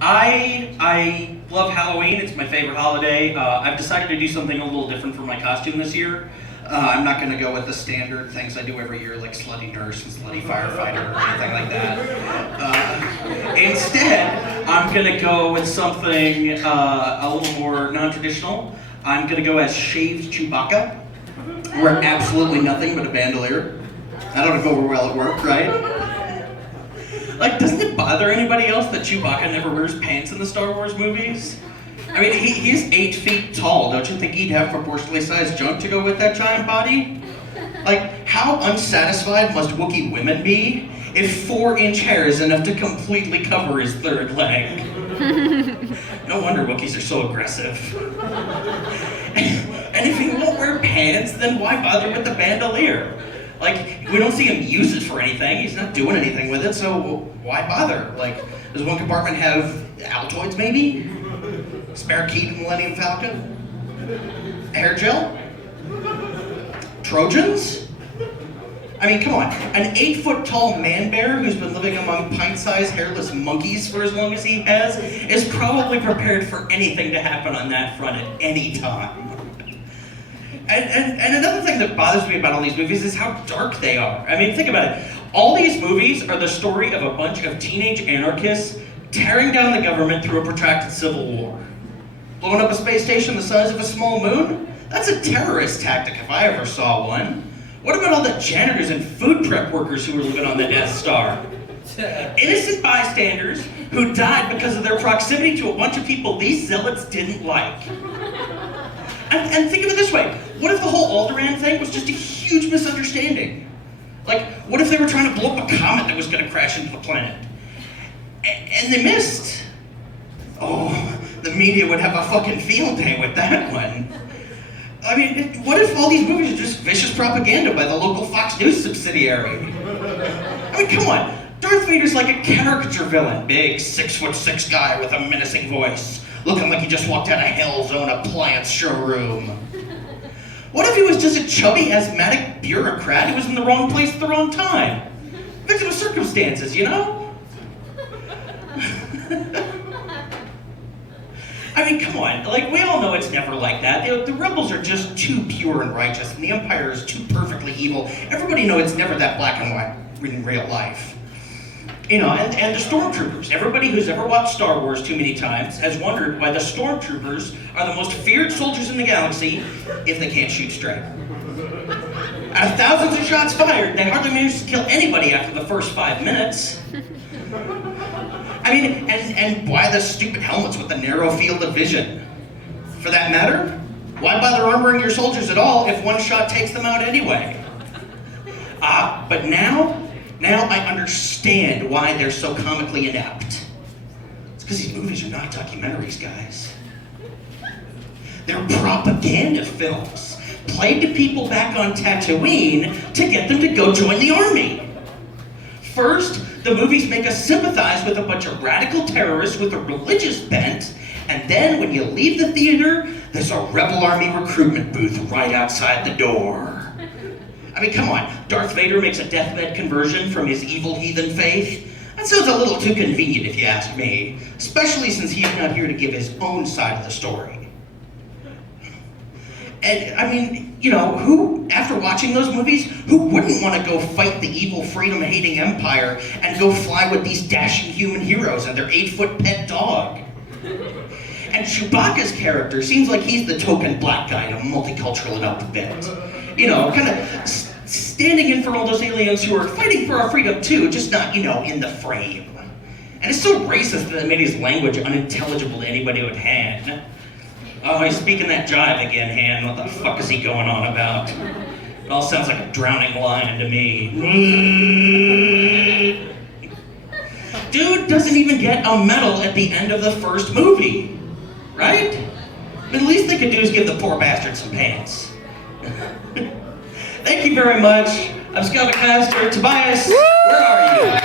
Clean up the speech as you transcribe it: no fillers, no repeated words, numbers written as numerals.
I love Halloween. It's my favorite holiday. I've decided to do something a little different for my costume this year. I'm not going to go with the standard things I do every year, like slutty nurse and slutty firefighter or anything like that. Instead, I'm going to go with something a little more non-traditional. I'm going to go as shaved Chewbacca. Wear absolutely nothing but a bandolier. That ought to go over well at work, right? Like, doesn't it bother anybody else that Chewbacca never wears pants in the Star Wars movies? I mean, he's 8 feet tall. Don't you think he'd have proportionally sized junk to go with that giant body? Like, how unsatisfied must Wookiee women be if 4-inch hair is enough to completely cover his third leg? No wonder Wookiees are so aggressive. And if he won't wear pants, then why bother with the bandolier? Like, we don't see him use it for anything. He's not doing anything with it, so why bother? Like, does one compartment have Altoids, maybe? Spare key to Millennium Falcon? Hair gel? Trojans? I mean, come on. An 8-foot-tall man bear who's been living among pint-sized hairless monkeys for as long as he has is probably prepared for anything to happen on that front at any time. And another thing that bothers me about all these movies is how dark they are. I mean, think about it. All these movies are the story of a bunch of teenage anarchists tearing down the government through a protracted civil war. Blowing up a space station the size of a small moon? That's a terrorist tactic if I ever saw one. What about all the janitors and food prep workers who were living on the Death Star? Innocent bystanders who died because of their proximity to a bunch of people these zealots didn't like. And think of it this way, what if the whole Alderaan thing was just a huge misunderstanding? Like, what if they were trying to blow up a comet that was going to crash into the planet? And they missed. Oh, the media would have a fucking field day with that one. I mean, what if all these movies are just vicious propaganda by the local Fox News subsidiary? I mean, come on. Darth Vader's like a caricature villain. Big, 6'6" guy with a menacing voice, looking like he just walked out of Hell's own appliance showroom. What if he was just a chubby, asthmatic bureaucrat who was in the wrong place at the wrong time? Victim of circumstances, you know? I mean, come on, like, we all know it's never like that. The rebels are just too pure and righteous, and the Empire is too perfectly evil. Everybody knows it's never that black and white in real life. You know, and the stormtroopers. Everybody who's ever watched Star Wars too many times has wondered why the stormtroopers are the most feared soldiers in the galaxy if they can't shoot straight. Out of thousands of shots fired, they hardly manage to kill anybody after the first 5 minutes. I mean, and why the stupid helmets with the narrow field of vision? For that matter, why bother armoring your soldiers at all if one shot takes them out anyway? But now I understand why they're so comically inept. It's because these movies are not documentaries, guys. They're propaganda films, played to people back on Tatooine to get them to go join the army. First, the movies make us sympathize with a bunch of radical terrorists with a religious bent, and then when you leave the theater, there's a rebel army recruitment booth right outside the door. I mean, come on, Darth Vader makes a deathbed conversion from his evil heathen faith? That sounds a little too convenient if you ask me, especially since he's not here to give his own side of the story. And, I mean, you know, who, after watching those movies, who wouldn't want to go fight the evil freedom-hating empire and go fly with these dashing human heroes and their 8-foot pet dog? And Chewbacca's character seems like he's the token black guy in a multicultural outfit. You know, kind of standing in for all those aliens who are fighting for our freedom too, just not, you know, in the frame. And it's so racist that it made his language unintelligible to anybody with Han. Oh, he's speaking that jive again, Han. What the fuck is he going on about? It all sounds like a drowning lion to me. Dude doesn't even get a medal at the end of the first movie, right? I mean, the least they could do is give the poor bastard some pants. Thank you very much. I'm Scott McMaster. Tobias, where are you?